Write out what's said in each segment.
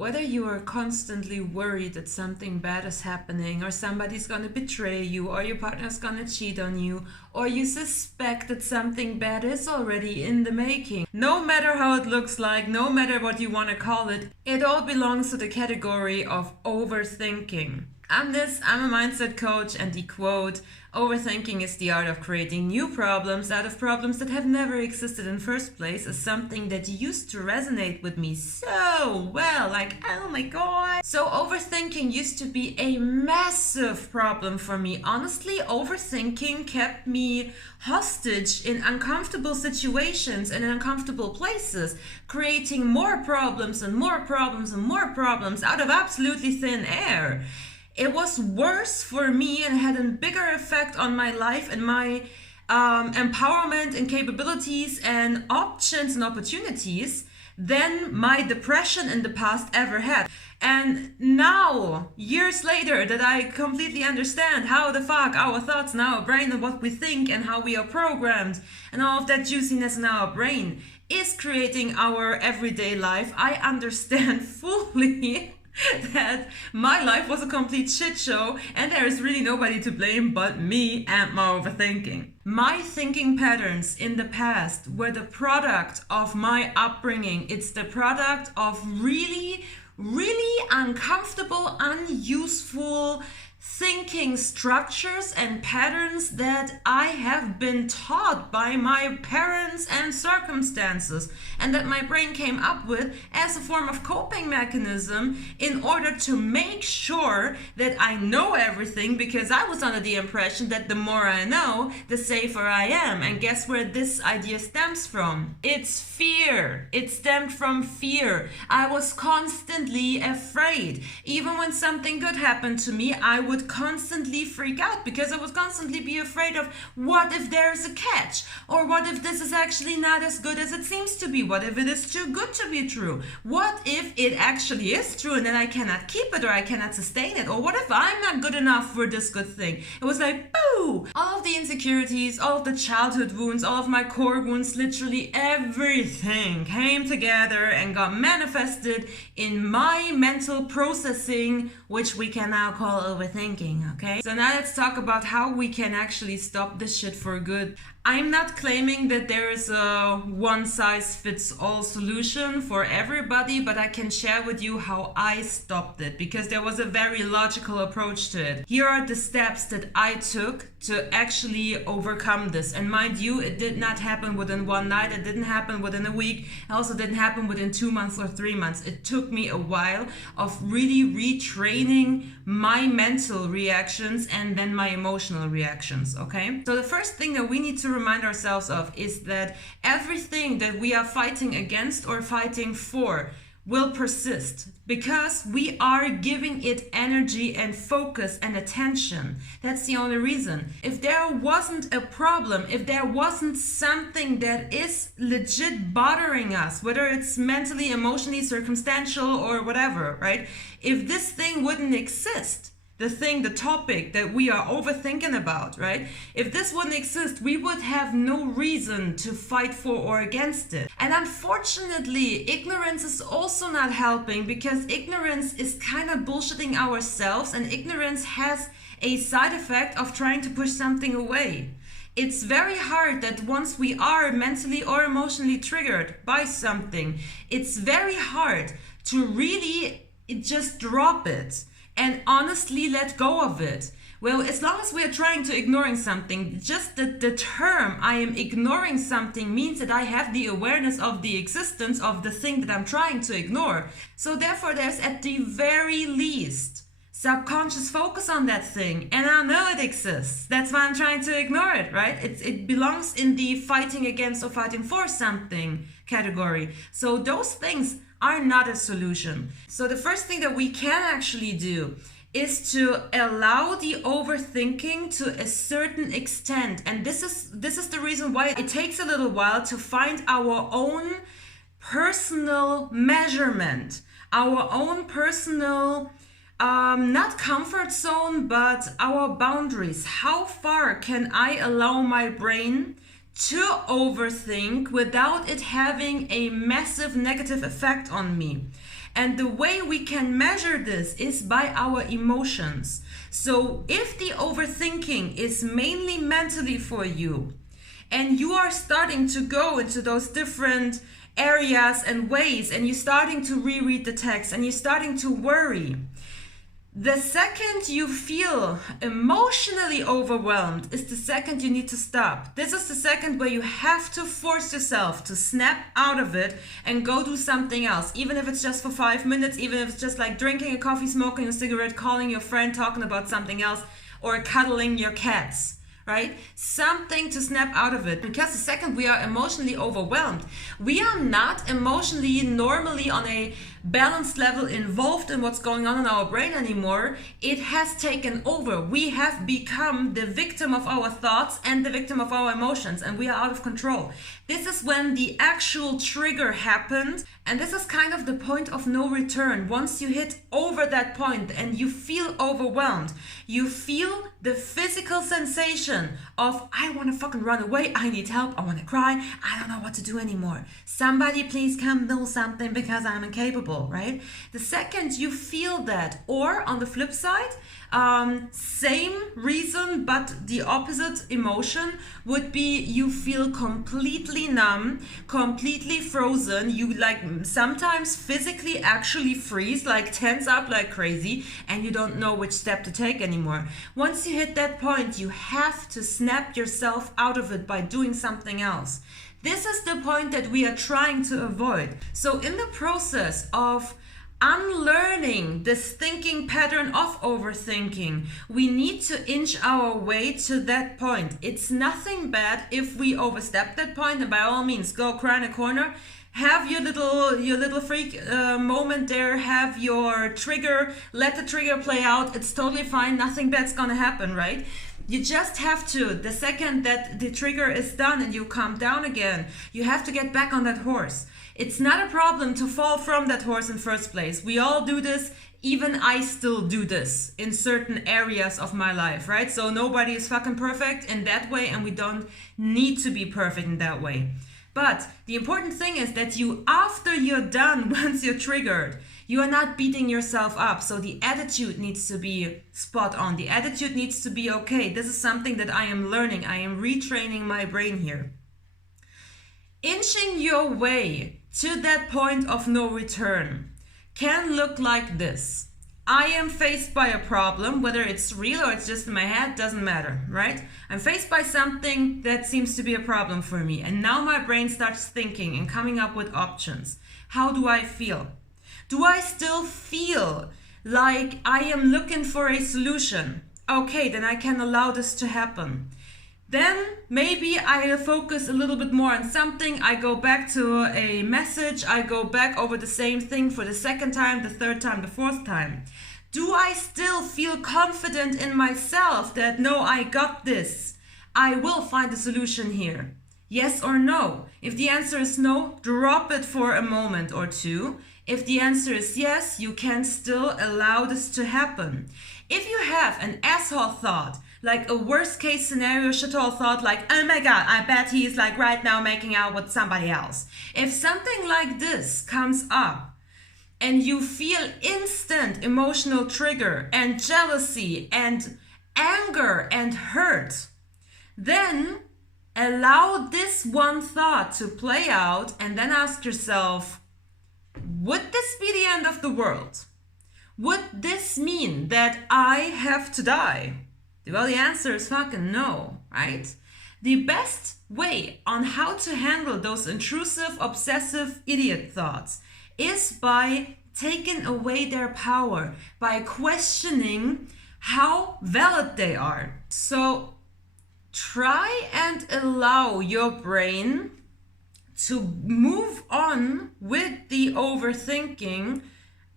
Whether you are constantly worried that something bad is happening, or somebody's gonna betray you, or your partner's gonna cheat on you, or you suspect that something bad is already in the making, no matter how it looks like, no matter what you want to call it, it all belongs to the category of overthinking. I'm a mindset coach, and the quote, "Overthinking is the art of creating new problems out of problems that have never existed in the first place," is something that used to resonate with me so well. Like, oh my god. So overthinking used to be a massive problem for me. Honestly, overthinking kept me hostage in uncomfortable situations and in uncomfortable places, creating more problems and more problems and more problems out of absolutely thin air. It was worse for me and had a bigger effect on my life and my empowerment and capabilities and options and opportunities than my depression in the past ever had. And now, years later, that I completely understand how the fuck our thoughts and our brain and what we think and how we are programmed and all of that juiciness in our brain is creating our everyday life, I understand fully that my life was a complete shit show and there is really nobody to blame but me and my overthinking. My thinking patterns in the past were the product of my upbringing. It's the product of really uncomfortable, unuseful thinking structures and patterns that I have been taught by my parents and circumstances, and that my brain came up with as a form of coping mechanism in order to make sure that I know everything, because I was under the impression that the more I know, the safer I am. And guess where this idea stems from? It's fear. It stemmed from fear. I was constantly afraid. Even when something good happened to me, I would constantly freak out because I would constantly be afraid of, what if there's a catch? Or what if this is actually not as good as it seems to be? What if it is too good to be true? What if it actually is true and then I cannot keep it or I cannot sustain it? Or what if I'm not good enough for this good thing? It was like, boo! All of the insecurities, all of the childhood wounds, all of my core wounds, literally everything came together and got manifested in my mental processing, which we can now call overthinking, okay? So now let's talk about how we can actually stop this shit for good. I'm not claiming that there is a one-size-fits-all solution for everybody, but I can share with you how I stopped it, because there was a very logical approach to it. Here are the steps that I took to actually overcome this. And mind you, it did not happen within one night, it didn't happen within a week, it also didn't happen within 2 months or 3 months. It took me a while of really retraining my mental reactions and then my emotional reactions, okay? So the first thing that we need to remind ourselves of is that everything that we are fighting against or fighting for will persist because we are giving it energy and focus and attention. That's the only reason. If there wasn't a problem, if there wasn't something that is legit bothering us, whether it's mentally, emotionally, circumstantial, or whatever, right? If this thing wouldn't exist, the topic that we are overthinking about, right? If this wouldn't exist, we would have no reason to fight for or against it. And unfortunately, ignorance is also not helping, because ignorance is kind of bullshitting ourselves, and ignorance has a side effect of trying to push something away. It's very hard that once we are mentally or emotionally triggered by something, it's very hard to really just drop it and honestly let go of it. Well, as long as we are trying to ignoring something, just the term I am ignoring something means that I have the awareness of the existence of the thing that I'm trying to ignore. So therefore, there's at the very least subconscious focus on that thing, and I know it exists. That's why I'm trying to ignore it, right? It belongs in the fighting against or fighting for something category. So those things are not a solution. So the first thing that we can actually do is to allow the overthinking to a certain extent. And this is the reason why it takes a little while to find our own personal measurement, our own personal not comfort zone, but our boundaries. How far can I allow my brain to overthink without it having a massive negative effect on me? And the way we can measure this is by our emotions. So if the overthinking is mainly mentally for you, and you are starting to go into those different areas and ways, and you're starting to reread the text, and you're starting to worry, the second you feel emotionally overwhelmed is the second you need to stop. This is the second where you have to force yourself to snap out of it and go do something else. Even if it's just for 5 minutes, even if it's just like drinking a coffee, smoking a cigarette, calling your friend, talking about something else, or cuddling your cats. Right? Something to snap out of it. Because the second we are emotionally overwhelmed, we are not emotionally normally on a balanced level involved in what's going on in our brain anymore. It has taken over. We have become the victim of our thoughts and the victim of our emotions, and we are out of control. This is when the actual trigger happened, and this is kind of the point of no return. Once you hit over that point and you feel overwhelmed, you feel the physical sensation of, I want to fucking run away, I need help, I want to cry, I don't know what to do anymore. Somebody please come do something because I'm incapable, right? The second you feel that, or on the flip side, same reason but the opposite emotion would be you feel completely numb, completely frozen. You like sometimes physically actually freeze, like tense up like crazy, and you don't know which step to take anymore. Once you hit that point, you have to snap yourself out of it by doing something else. This is the point that we are trying to avoid. So in the process of unlearning this thinking pattern of overthinking, we need to inch our way to that point. It's nothing bad if we overstep that point, and by all means go cry in a corner, have your little freak moment there, have your trigger, let the trigger play out. It's totally fine, nothing bad's gonna happen, right? You just have to, the second that the trigger is done and you calm down again, you have to get back on that horse. It's not a problem to fall from that horse in first place. We all do this. Even I still do this in certain areas of my life, right? So nobody is fucking perfect in that way, and we don't need to be perfect in that way. But the important thing is that you, after you're done, once you're triggered, you are not beating yourself up. So the attitude needs to be spot on. The attitude needs to be okay. This is something that I am learning. I am retraining my brain here. Inching your way to that point of no return can look like this. I am faced by a problem, whether it's real or it's just in my head, doesn't matter, right? I'm faced by something that seems to be a problem for me, and now my brain starts thinking and coming up with options. How do I feel? Do I still feel like I am looking for a solution? Okay, then I can allow this to happen. Then maybe I focus a little bit more on something. I go back to a message. I go back over the same thing for the second time, the third time, the fourth time. Do I still feel confident in myself that no, I got this? I will find a solution here. Yes or no? If the answer is no, drop it for a moment or two. If the answer is yes, you can still allow this to happen. If you have an asshole thought, like a worst case scenario shithole thought, like, oh my god, I bet he's like right now making out with somebody else. If something like this comes up and you feel instant emotional trigger and jealousy and anger and hurt, then allow this one thought to play out and then ask yourself, would this be the end of the world? Would this mean that I have to die? Well, the answer is fucking no, right? The best way on how to handle those intrusive, obsessive, idiot thoughts is by taking away their power, by questioning how valid they are. So try and allow your brain to move on with the overthinking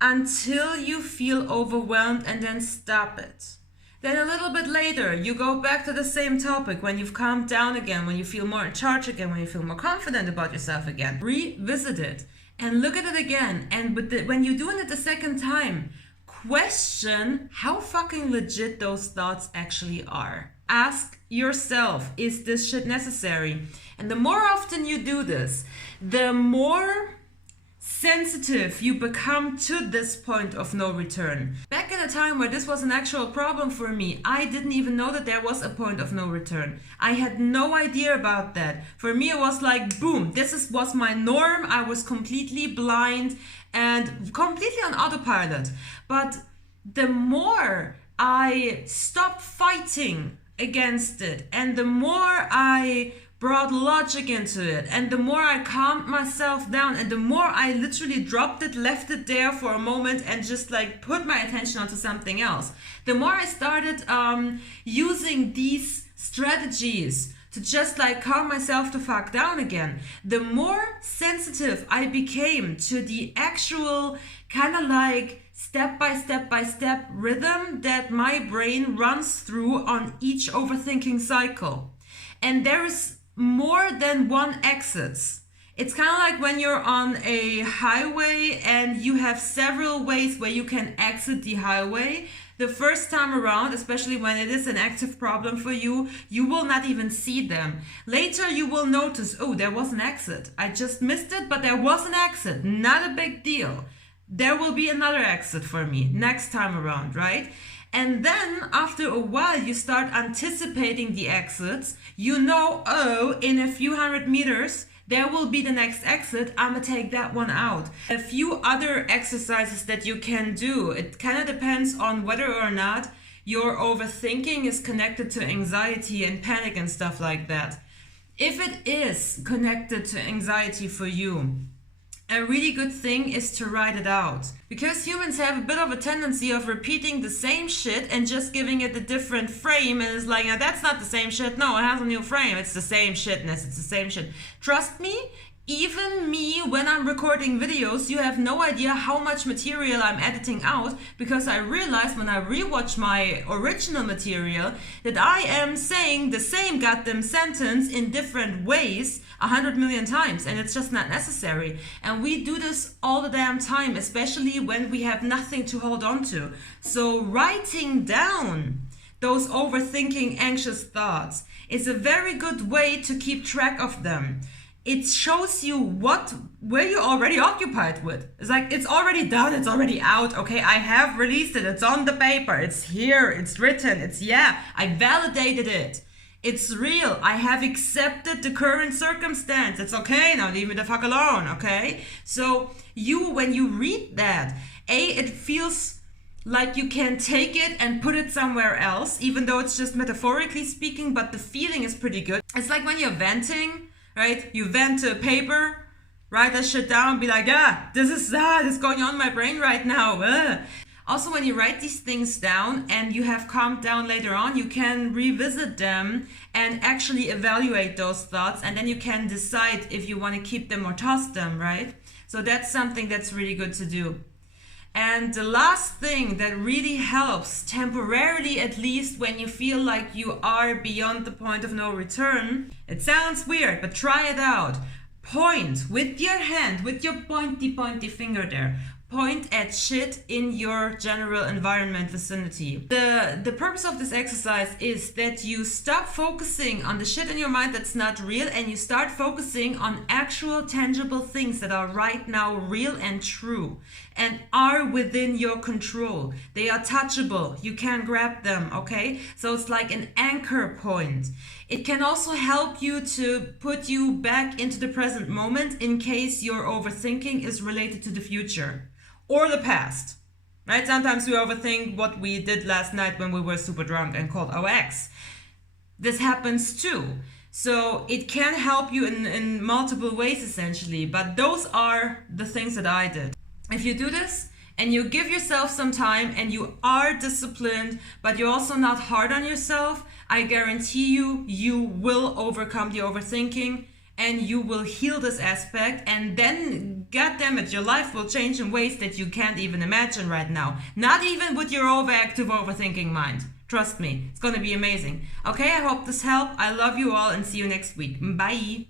until you feel overwhelmed, and then stop it. Then a little bit later, you go back to the same topic when you've calmed down again, when you feel more in charge again, when you feel more confident about yourself again. Revisit it and look at it again. And when you're doing it the second time, question how fucking legit those thoughts actually are. Ask yourself, is this shit necessary? And the more often you do this, the more sensitive you become to this point of no return. Back in a time where this was an actual problem for me, I didn't even know that there was a point of no return. I had no idea about that. For me, it was like, boom, was my norm. I was completely blind and completely on autopilot. But the more I stopped fighting against it, and the more I brought logic into it, and the more I calmed myself down, and the more I literally dropped it, left it there for a moment, and just like put my attention onto something else, the more I started using these strategies to just like calm myself the fuck down again, the more sensitive I became to the actual kind of like step by step rhythm that my brain runs through on each overthinking cycle. And there is more than one exits. It's kind of like when you're on a highway and you have several ways where you can exit the highway. The first time around, especially when it is an active problem for you, you will not even see them. Later you will notice, oh, there was an exit. I just missed it, but there was an exit. Not a big deal. There will be another exit for me next time around, right? And then after a while, you start anticipating the exits. You know, oh, in a few hundred meters, there will be the next exit. I'm gonna take that one out. A few other exercises that you can do. It kind of depends on whether or not your overthinking is connected to anxiety and panic and stuff like that. If it is connected to anxiety for you, a really good thing is to write it out, because humans have a bit of a tendency of repeating the same shit and just giving it a different frame, and it's like, that's not the same shit. No, it has a new frame. It's the same shitness. It's the same shit. Trust me, even me, when I'm recording videos, you have no idea how much material I'm editing out, because I realize when I rewatch my original material that I am saying the same goddamn sentence in different ways 100 million times, and it's just not necessary. And we do this all the damn time, especially when we have nothing to hold on to. So writing down those overthinking anxious thoughts is a very good way to keep track of them. It shows you where you're already occupied with. It's like, it's already done, it's already out. Okay, I have released it, it's on the paper, it's here, it's written, I validated it. It's real. I have accepted the current circumstance. It's okay, now leave me the fuck alone, okay? So when you read that, it feels like you can take it and put it somewhere else, even though it's just metaphorically speaking, but the feeling is pretty good. It's like when you're venting, right? You vent to paper, write that shit down, be like, this is going on in my brain right now. Also, when you write these things down and you have calmed down later on, you can revisit them and actually evaluate those thoughts, and then you can decide if you want to keep them or toss them, right? So that's something that's really good to do. And the last thing that really helps, temporarily at least, when you feel like you are beyond the point of no return, it sounds weird, but try it out. Point with your hand, with your pointy finger there. Point at shit in your general environment vicinity. The purpose of this exercise is that you stop focusing on the shit in your mind that's not real, and you start focusing on actual tangible things that are right now real and true and are within your control. They are touchable. You can grab them, okay? So it's like an anchor point. It can also help you to put you back into the present moment in case your overthinking is related to the future or the past, right? Sometimes we overthink what we did last night when we were super drunk and called our ex. This happens too. So it can help you in multiple ways essentially, but those are the things that I did. If you do this and you give yourself some time and you are disciplined, but you're also not hard on yourself, I guarantee you will overcome the overthinking and you will heal this aspect, and then, goddammit, your life will change in ways that you can't even imagine right now. Not even with your overactive overthinking mind. Trust me, it's gonna be amazing. Okay, I hope this helped. I love you all and see you next week. Bye.